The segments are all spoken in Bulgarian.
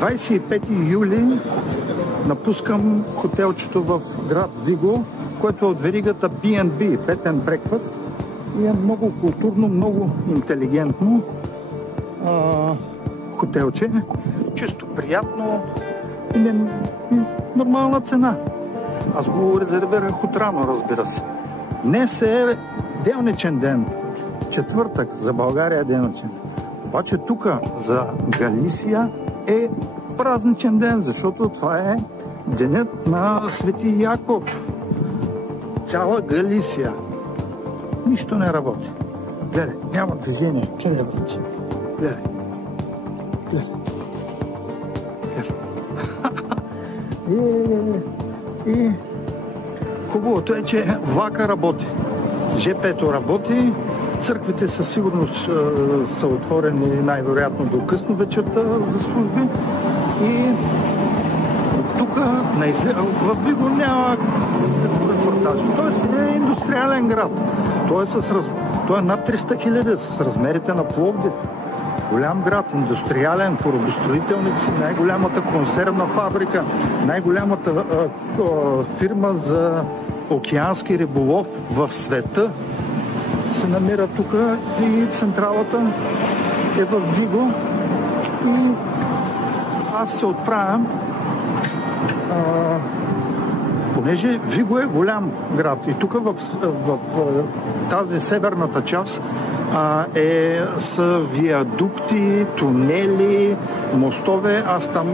25 юли напускам хотелчето в град Виго, което е от веригата B&B, Bed and Breakfast, и е много културно, много интелигентно хотелче. Чисто приятно и нормална цена. Аз го резервирах отрано, разбира се. Днес е делничен ден. Четвъртък, за България е делничен. Обаче тук за Галисия е празничен ден, защото това е денят на Свети Яков. Цяла Галисия. Нищо не работи. Гледай, няма движение. Гледай, братче. Гледай. Гледай. И хубавото е, че влака работи. ЖП-то работи. Църквите със сигурност са отворени най-вероятно до късно вечерта за служби. И тук в Виго няма репортажи. Той е индустриален град. Той е над 300 хиляди с размерите на Пловдив. Голям град, индустриален, корабостроителници, най-голямата консервна фабрика, най-голямата фирма за океански риболов в света се намира тук и централата е в Виго. И аз се отправям, понеже Виго е голям град и тук в тази северната част са виадукти, тунели, мостове. Аз там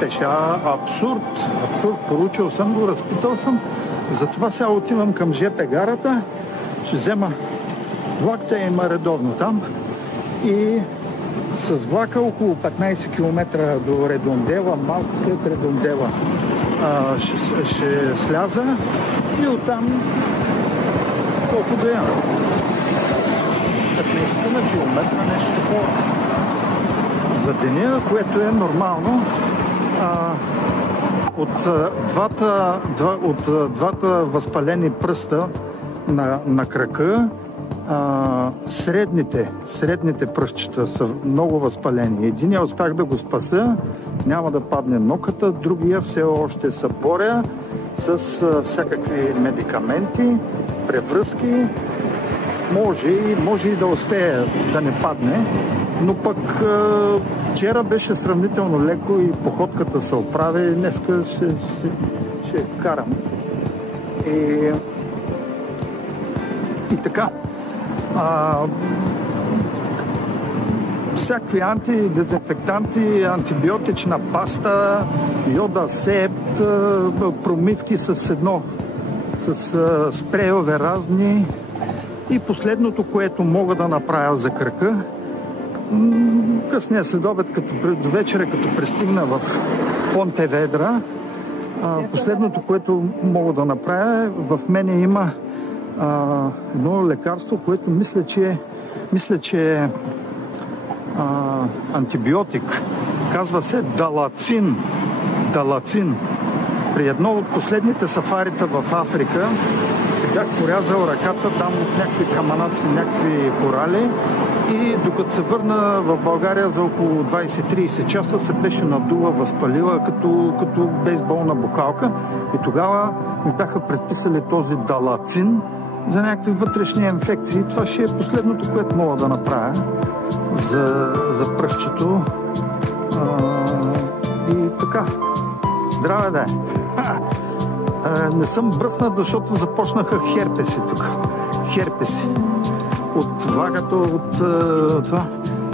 пеша абсурд. Поручил съм го, разпитал съм. Затова сега отивам към ЖП гарата. Ще взема влакта, има редовно там. И с влака около 15 км до Редондела, малко след Редондела ще сляза и оттам колко да я. 15 на километра, нещо такова за деня, което е нормално. От двата възпалени пръста на крака, средните пръстчета са много възпалени. Единия успях да го спася, няма да падне ноката, другия все още се боря с всякакви медикаменти, превръзки. Може и да успее да не падне, но пък вчера беше сравнително леко и походката се оправи, днеска ще карам. И така. Всякакви антидезинфектанти, антибиотична паста, йода септ, промивки с спрейове разни. И последното, което мога да направя за крака, късния следобед, до вечера, като пристигна в Понтеведра, последното, което мога да направя, в мене има едно лекарство, което мисля, че е антибиотик. Казва се далацин. При едно от последните сафарита в Африка се бях порязал ръката там от някакви каманаци, някакви корали, и докато се върна в България за около 20-30 часа се беше надула, възпалила като бейсболна бухалка, и тогава ми бяха предписали този далацин за някакви вътрешни инфекции. Това ще е последното, което мога да направя за пръстчето. И така. Здраве да е! Не съм бръснат, защото започнаха херпеси тук. Херпеси. От влагата, от това.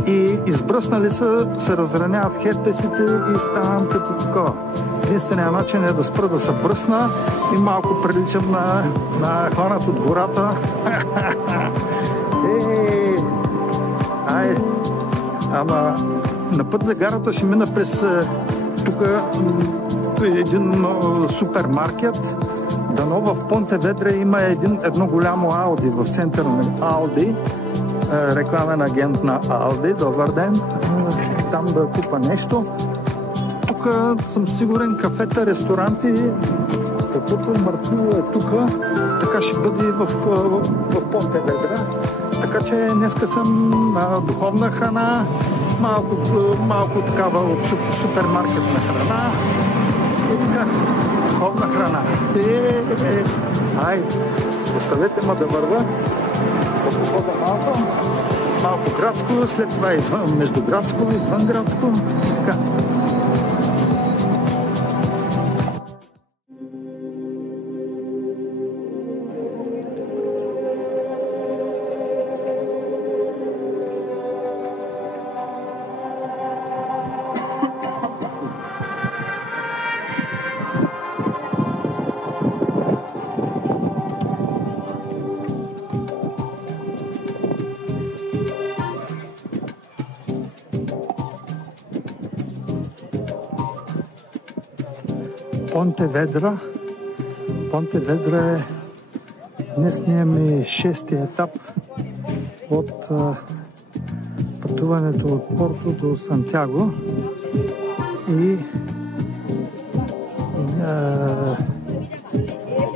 И избръснали се разраняват херпесите и ставам като такова. Единственият начин е да спра да се бръсна и малко приличам на хванат от гората. Ама на път за гарата ще мина през тук един супермаркет. Дано в Понтеведра има едно голямо Ауди в центъра на Ауди. Рекламен агент на Ауди. Добър ден. Там да купа нещо. Тук съм сигурен, кафета, ресторанти, каквото мъртвило е тук, така ще бъде в Понтеведра. Така че днеска съм духовна храна, малко такава от супермаркетна храна и така, духовна храна. Айде, оставете ме да върва, да хода малко градско, след това междуградско, извънградско, така. Понтеведра. Понтеведра е днесния ми 6-ти етап от пътуването от Порто до Сантяго и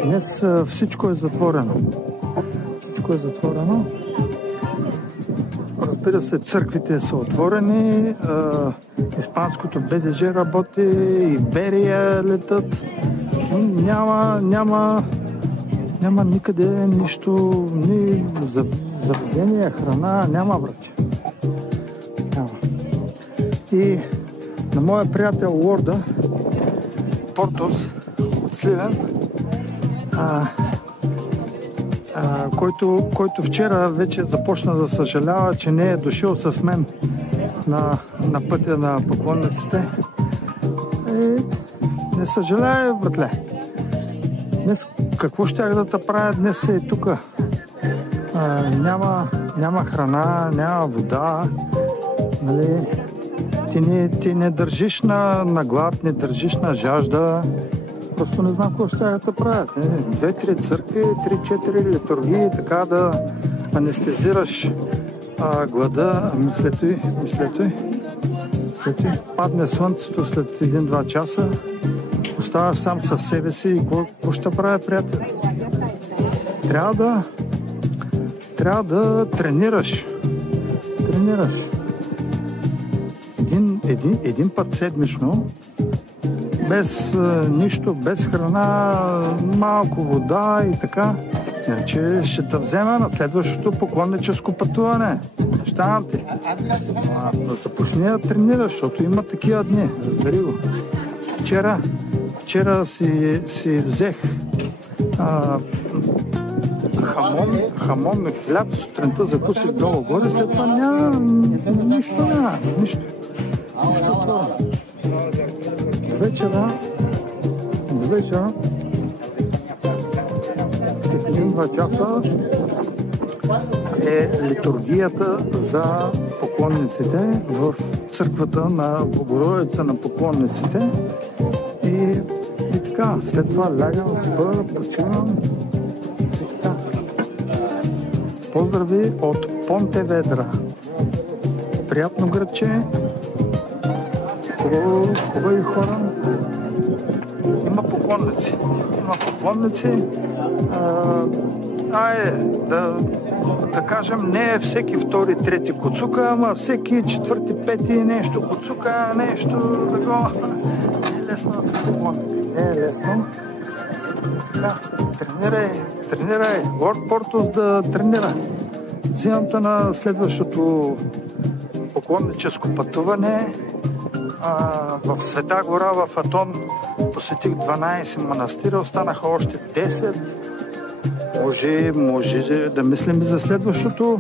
днес всичко е затворено. Всичко е затворено. Разбира се, църквите са отворени, испанското БДЖ работи, Иберия летат. Няма никъде нищо, ни заведение, храна, няма, брате. Няма. И на моя приятел Лорда, Портос от Сливен, който вчера вече започна да съжалява, че не е дошъл с мен на пътя на поклонниците. Не съжаляй, братле. Днес какво щях да те правя? Днес е тук. Няма храна, няма вода. Нали? Ти не държиш на глад, не държиш на жажда. Просто не знам какво ще да правят. 2-3 църкви, 3-4 литургии, така да анестезираш глада. След падне слънцето след 1-2 часа, оставаш сам със себе си и какво ще правя, приятел? Трябва да тренираш. Един път седмично, без нищо, без храна, малко вода и така. Иначе ще те взема на следващото поклонническо пътуване. Щавам ти. Да започни да тренираш, защото има такива дни. Разбери го. Вчера си взех хамон, хляб, сутринта закусих долу-горе, след това няма нищо. До вечера, след 1-2 часа е литургията за поклонниците в църквата на Богородица на поклонниците и така, след това лягам, спа, почивам и така. Поздрави от Понтеведра. Приятно градче, хубави хора. Има поклонници. Да кажем, не е всеки втори, трети куцука, ама всеки четвърти, пети нещо куцука, нещо такова. Не е лесно да се поклонник. Не е лесно. Тренирай. Лорд Портос да тренира. Взимам на следващото поклонническо пътуване. В Света гора, в Атон, посетих 12 манастира, останаха още 10. Може да мислим и за следващото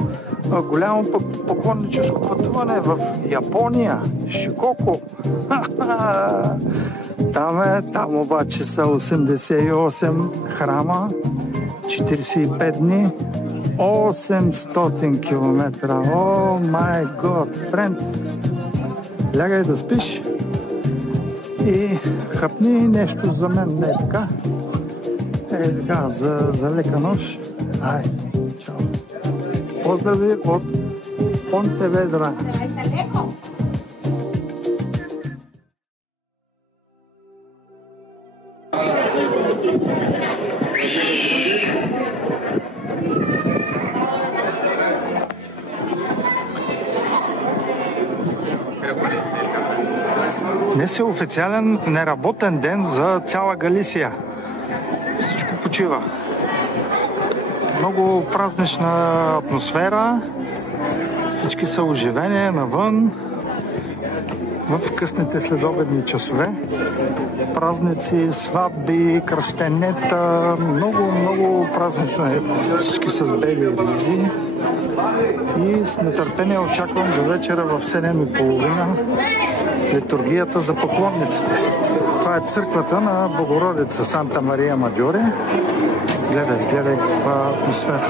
голямо поклонническо пътуване в Япония, Шикоко. Там обаче са 88 храма, 45 дни, 800 км. О, май год, френд! Лягай да спиш и хапни нещо за мен, не така. Така, за лека нощ. Ай, чао. Поздрави от Понтеведра. Днес е официален неработен ден за цяла Галисия. Всичко почива. Много празнична атмосфера. Всички са оживени навън в късните следобедни часове. Празници, сватби, кръщенета. Много празнично е. Всички с бели ризи. И с нетърпение очаквам до вечера в 7:30 литургията за поклонниците. Това е църквата на Богородица Санта Мария Маджоре. Гледай каква атмосфера.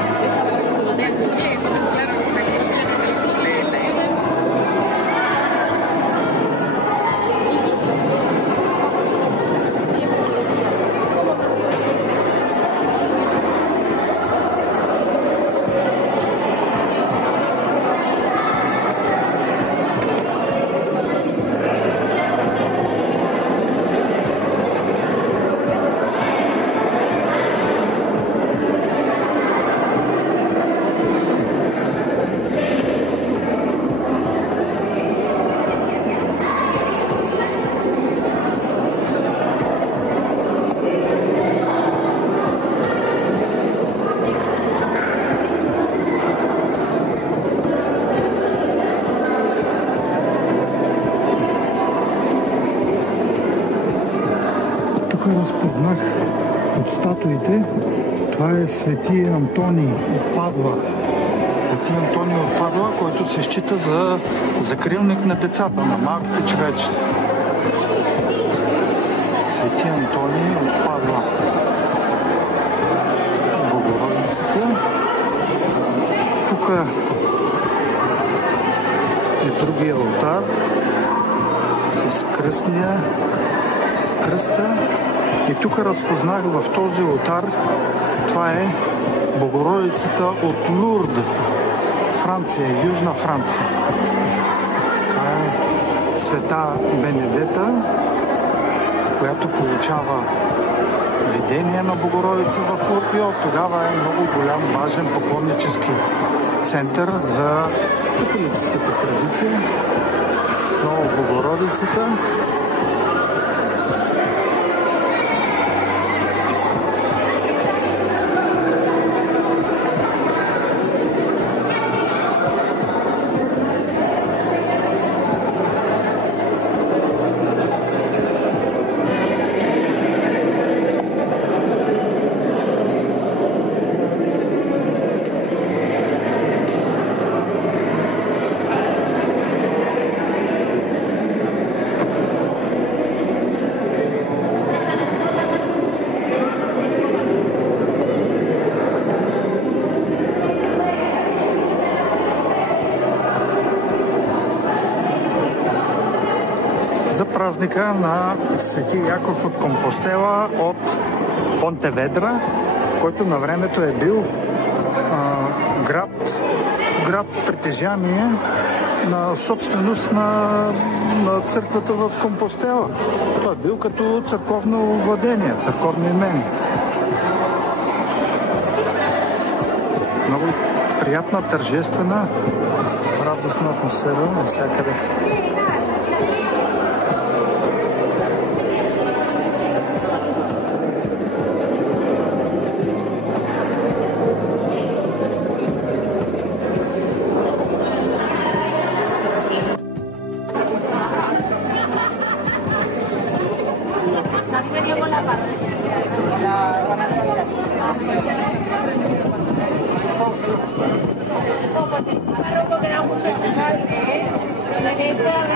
Разпознах от статуите. Това е Свети Антоний от Падуа. Свети Антоний от Падуа, който се счита за закрилник на децата, на малките човечета. Свети Антоний от Падуа. Богородицата. Тук е другия олтар с кръста. И тук разпознах в този олтар, това е Богородицата от Лурд, Франция, Южна Франция. Това е Света Бенедета, която получава видение на Богородица в Лурд и от тогава е много голям, важен поклоннически център за католическата традиция. Много Богородицата. За празника на Свети Яков от Компостела от Понтеведра, който на времето е бил град притежание на собственост на църквата в Компостела. Той е бил като църковно владение, църковно имение. Много приятна, тържествена, радостна атмосфера навсякъде. La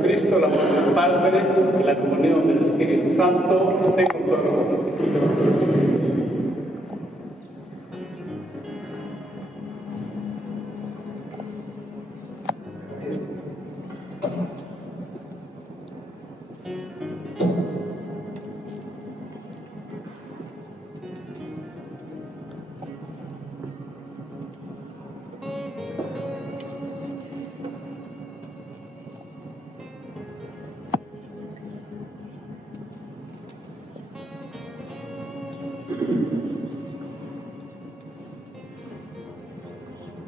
Jesucristo, el amor del Padre y la comunión del Espíritu Santo esté con todos nosotros.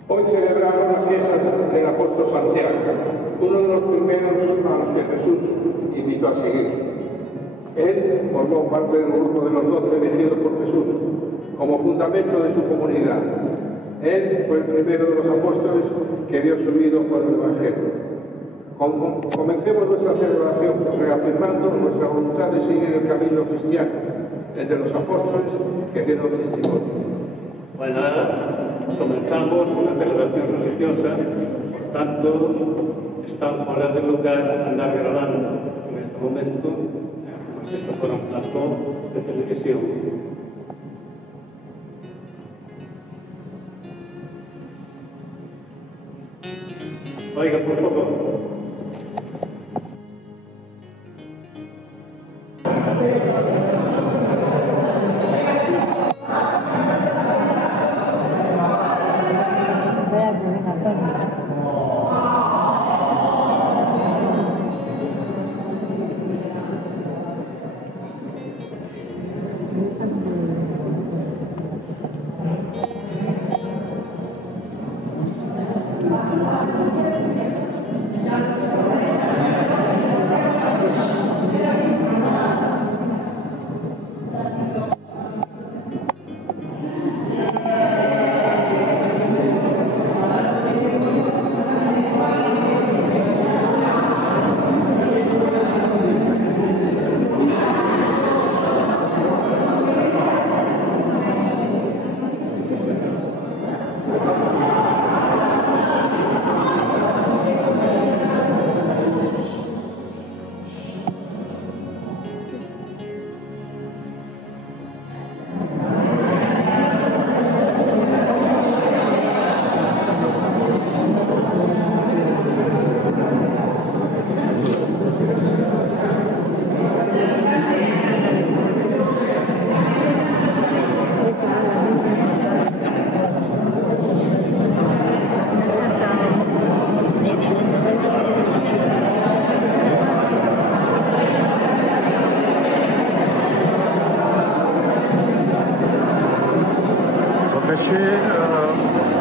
Hoy celebramos la fiesta del apóstol Santiago, uno de los primeros a los que Jesús invitó a seguir. Él formó parte del grupo de los 12 elegidos por Jesús como fundamento de su comunidad. Él fue el primero de los apóstoles que dio su vida por el Evangelio. Comencemos nuestra celebración reafirmando nuestra voluntad de seguir el camino cristiano, el de los apóstoles que dieron testimonio. Bueno, ahora comenzamos una celebración religiosa, por tanto, está fuera de lugar andar grabando en este momento, como si esto fuera un plató de televisión. Oiga, por favor.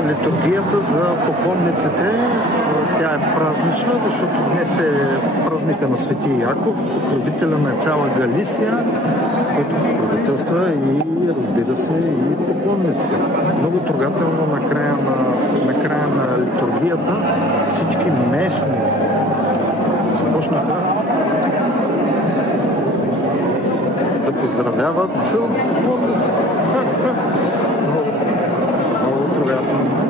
Литургията за попонниците, тя е празнична, защото днес е празника на Свети Яков, покровителя на цяла Галисия, който покровителства и, разбира се, и попонниците. Много трогателно на края на литургията всички местни започнаха да поздравяват попонниците. Много трогателно.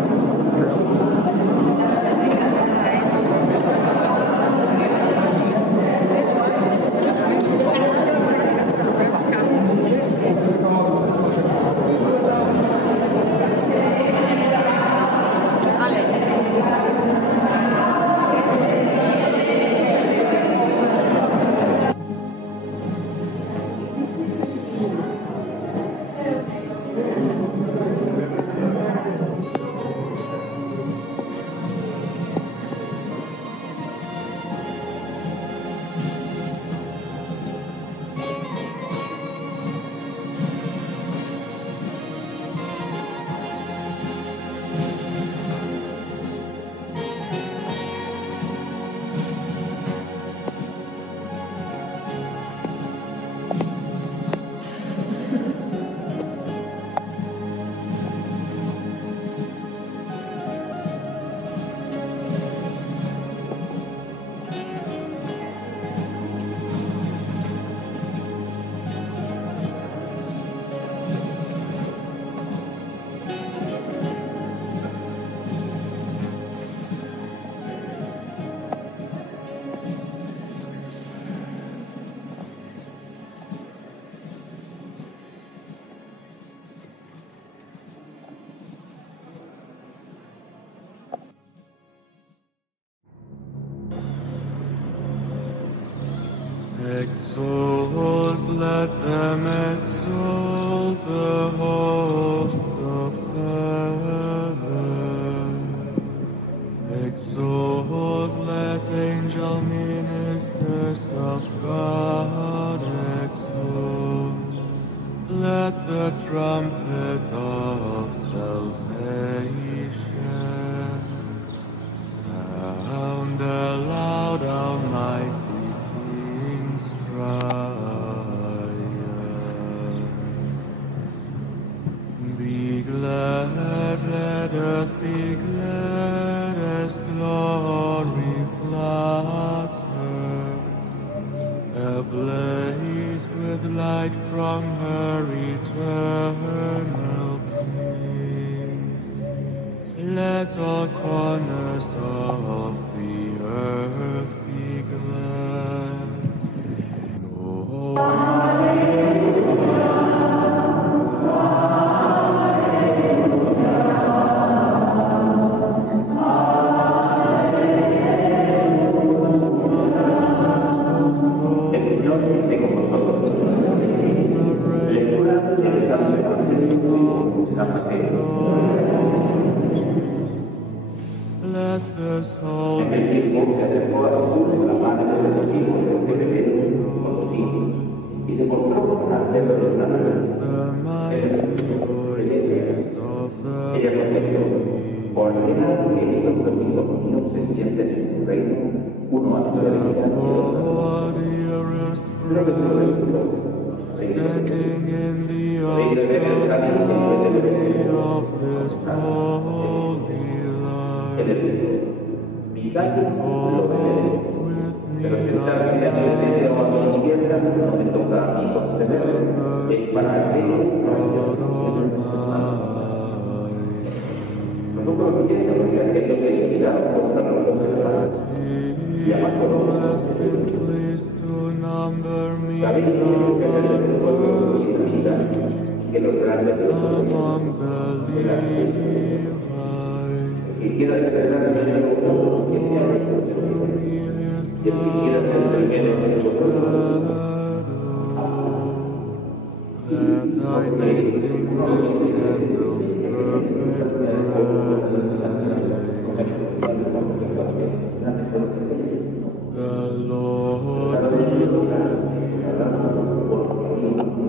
Exalt, let them exalt the hosts of heaven. Exalt, let angel ministers of God exalt. Let the trumpet of salvation sound aloud, Almighty King's triumph. Be glad, let earth be glad, as glory flutter, ablaze with light from her eternal King. Let all corners of the earth be glad, let this holy y se postró ante los the mighty voices of the ella contestó, ordena que estos dos hijos míos se sienten en tu reino, uno a tu derecha y otro dearest friend, standing in the authority of this holy light. mi gallo lo Walk obedece, with me, pero sentarse a mi derecha o a mi izquierda no me toca a mí concederlo, es para aquellos que nosotros queremos que aquellos que inspiraron contra los demás y amando has been pleased to number me sabéis the que unworthy que los grandes among the Levites. que quiera ser grande de vosotros que sea To me his y el que quiera ser primero de vosotros that I may sing this candle's perfect praise. The Lord be with you,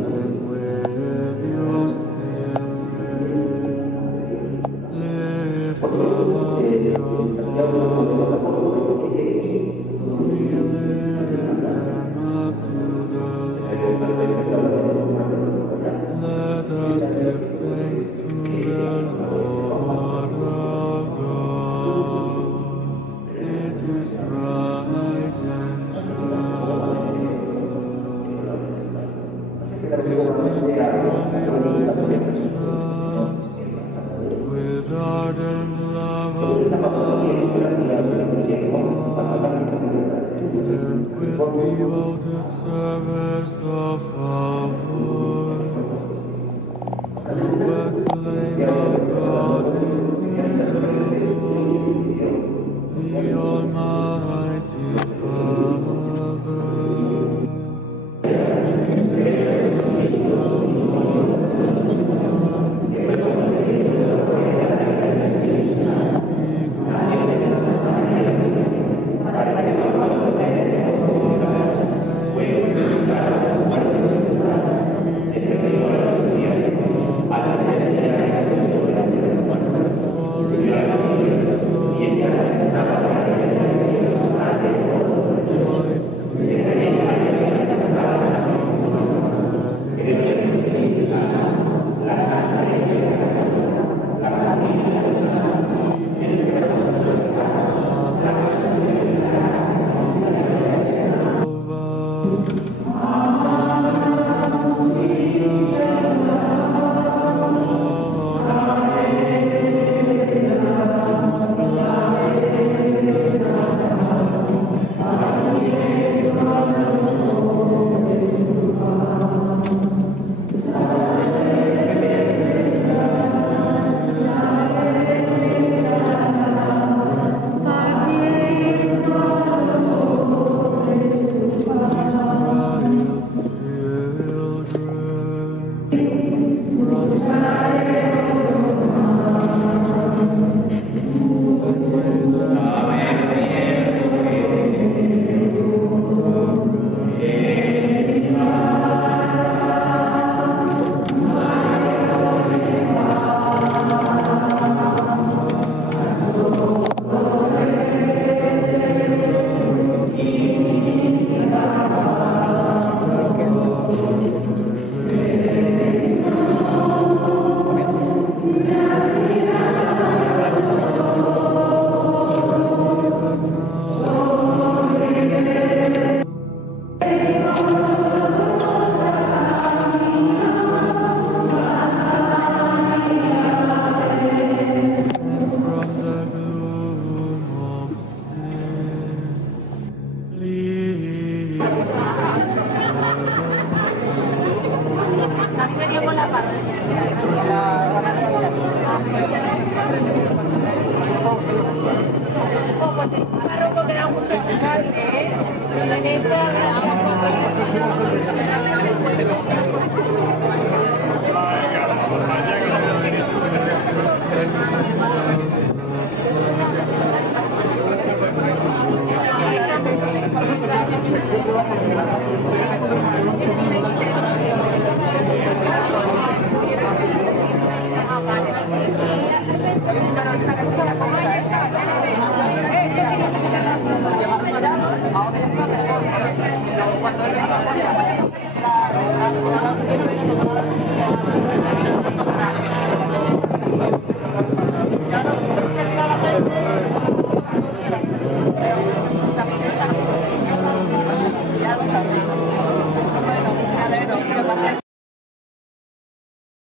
and with your spirit. Lift up your heart. We lift them up to the Lord. Let us give thanks to the Lord our God. It is right and just. It is truly right and just. With ardent love of mind and with devoted service of our voice, to acclaim our God invisible, the Almighty Father, Jesus Christ our Lord, His Son, Claro, porque era mucho, ¿sabes?